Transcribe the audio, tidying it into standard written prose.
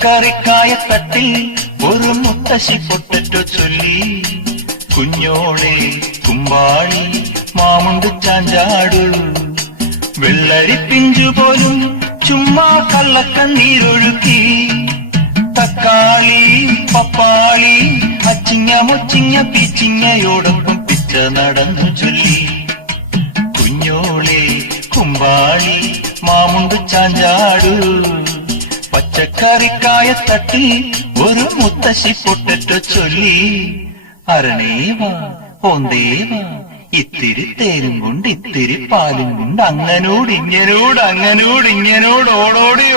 പച്ചക്കറിക്കായത്തട്ടിൽ ഒരു മുത്തശ്ശി പൊട്ടറ്റോ ചൊല്ലി. കുഞ്ഞോളെ കുമ്പാളി മാമുണ്ട് ചാഞ്ചാടു. വെള്ളരി പിഞ്ചുപോലും ചുമ്മാ കള്ളക്കണ്ണീരൊഴുക്കി. തക്കാളി പപ്പാളി അച്ചിങ്ങ മുച്ചിങ്ങ പീച്ചിങ്ങയോടൊപ്പം പിച്ച നടന്നു ചൊല്ലി. കുഞ്ഞോളെ കുമ്പാളി മാമുണ്ട് ചാഞ്ചാടു. പച്ചക്കറിക്കായത്തട്ടിൽ ഒരു മുത്തശ്ശി പൊട്ടറ്റോ ചൊല്ലി. അരണേവാ ഓന്തേവാ ഇത്തിരി തേനും കൊണ്ട് ഇത്തിരി പാലും കൊണ്ട് അങ്ങനോട് ഇങ്ങനോട് ഓടോടി